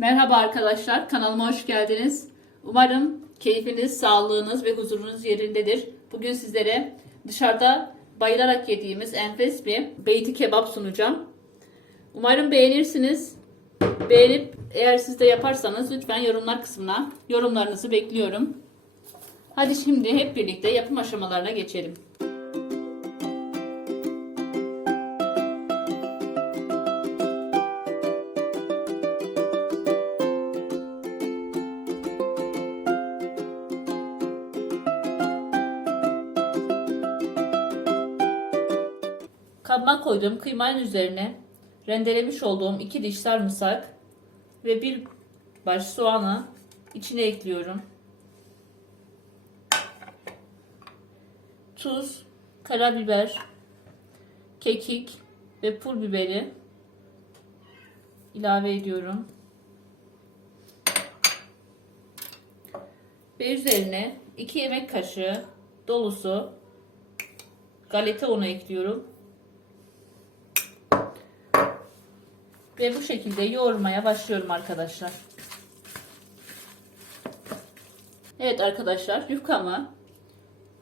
Merhaba arkadaşlar, kanalıma hoş geldiniz. Umarım keyfiniz, sağlığınız ve huzurunuz yerindedir. Bugün sizlere dışarıda bayılarak yediğimiz enfes bir beyti kebap sunacağım. Umarım beğenirsiniz. Beğenip eğer siz de yaparsanız lütfen yorumlar kısmına yorumlarınızı bekliyorum. Hadi şimdi hep birlikte yapım aşamalarına geçelim. Kabıma koyduğum kıymanın üzerine rendelemiş olduğum iki diş sarımsak ve bir baş soğanı içine ekliyorum. Tuz, karabiber, kekik ve pul biberi ilave ediyorum. Ve üzerine 2 yemek kaşığı dolusu galeta unu ekliyorum. Ve bu şekilde yoğurmaya başlıyorum arkadaşlar. Evet arkadaşlar yufkamı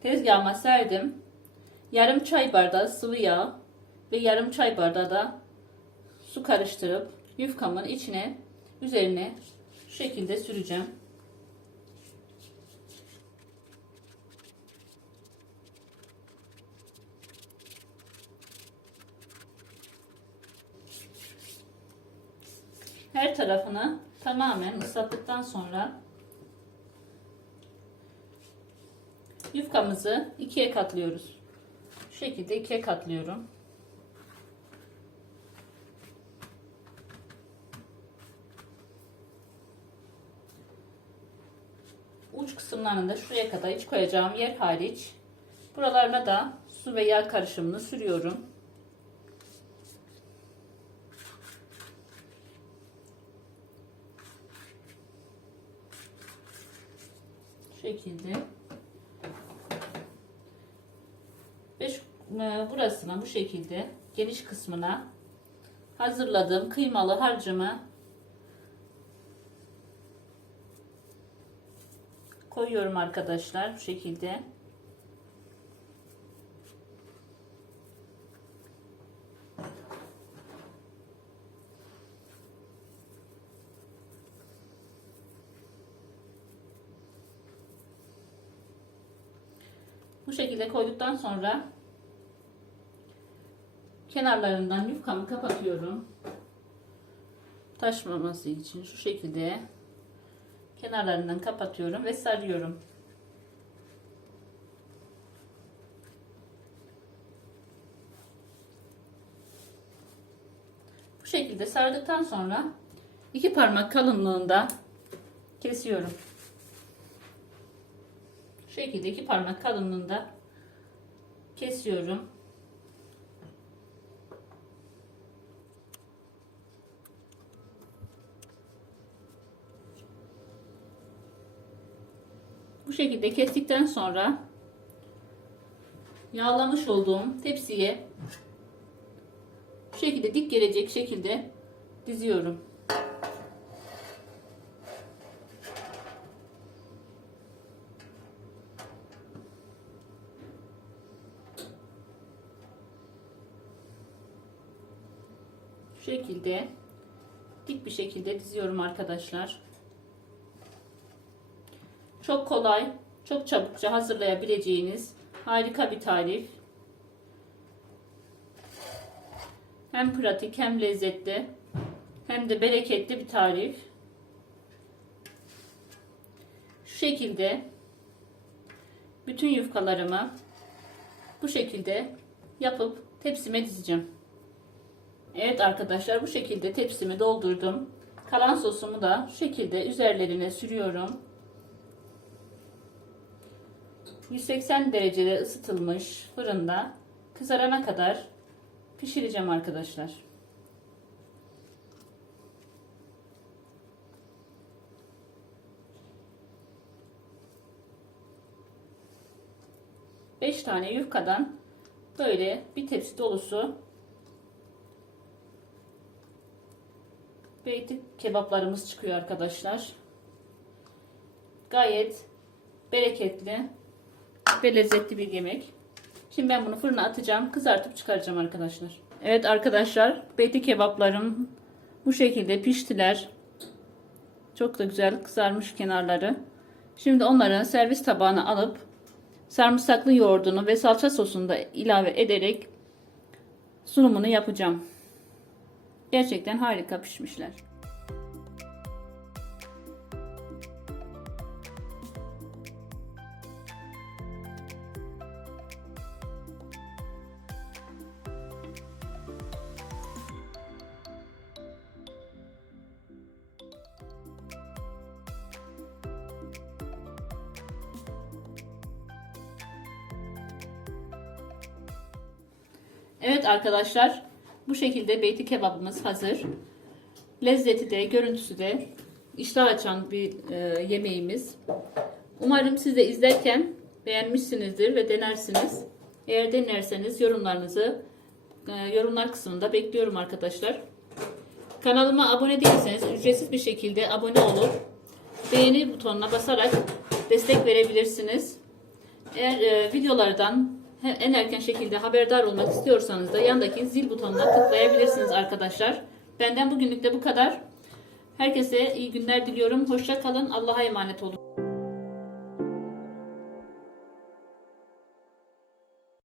tezgahıma serdim. Yarım çay bardağı sıvı yağ ve yarım çay bardağı da su karıştırıp yufkamın içine üzerine şekilde süreceğim. Her tarafını tamamen ıslattıktan sonra yufkamızı ikiye katlıyoruz. Şu şekilde ikiye katlıyorum. Uç kısımlarını da şuraya kadar iç koyacağım yer hariç. Buralarına da su ve yağ karışımını sürüyorum. Şekilde. Ve şu, e, burasına bu şekilde geniş kısmına hazırladığım kıymalı harcımı koyuyorum arkadaşlar bu şekilde Bu şekilde koyduktan sonra kenarlarından yufkamı kapatıyorum. Taşmaması için şu şekilde kenarlarından kapatıyorum ve sarıyorum. Bu şekilde sardıktan sonra iki parmak kalınlığında kesiyorum. Şekilde iki parmak kalınlığında kesiyorum. Bu şekilde kestikten sonra yağlamış olduğum tepsiye bu şekilde dik gelecek şekilde diziyorum. Şekilde dik bir şekilde diziyorum arkadaşlar. Çok kolay, çok çabukça hazırlayabileceğiniz harika bir tarif. Hem pratik hem lezzetli hem de bereketli bir tarif. Şu şekilde bütün yufkalarımı bu şekilde yapıp tepsime dizeceğim. Evet arkadaşlar bu şekilde tepsimi doldurdum. Kalan sosumu da şu şekilde üzerlerine sürüyorum. 180 derecede ısıtılmış fırında kızarana kadar pişireceğim arkadaşlar. Beş tane yufkadan böyle bir tepsi dolusu beyti kebaplarımız çıkıyor arkadaşlar. Gayet bereketli ve lezzetli bir yemek. Şimdi ben bunu fırına atacağım. Kızartıp çıkaracağım arkadaşlar. Evet arkadaşlar beyti kebaplarım bu şekilde piştiler. Çok da güzel kızarmış kenarları. Şimdi onları servis tabağına alıp sarımsaklı yoğurdunu ve salça sosunu da ilave ederek sunumunu yapacağım. Gerçekten harika pişmişler. Evet arkadaşlar bu şekilde beyti kebabımız hazır. Lezzeti de görüntüsü de iştah açan bir e, yemeğimiz. Umarım siz de izlerken beğenmişsinizdir ve denersiniz. Eğer denerseniz yorumlarınızı e, yorumlar kısmında bekliyorum arkadaşlar. Kanalıma abone değilseniz ücretsiz bir şekilde abone olup beğeni butonuna basarak destek verebilirsiniz. Eğer e, videolardan en erken şekilde haberdar olmak istiyorsanız da yandaki zil butonuna tıklayabilirsiniz arkadaşlar. Benden bugünlük de bu kadar. Herkese iyi günler diliyorum. Hoşça kalın. Allah'a emanet olun.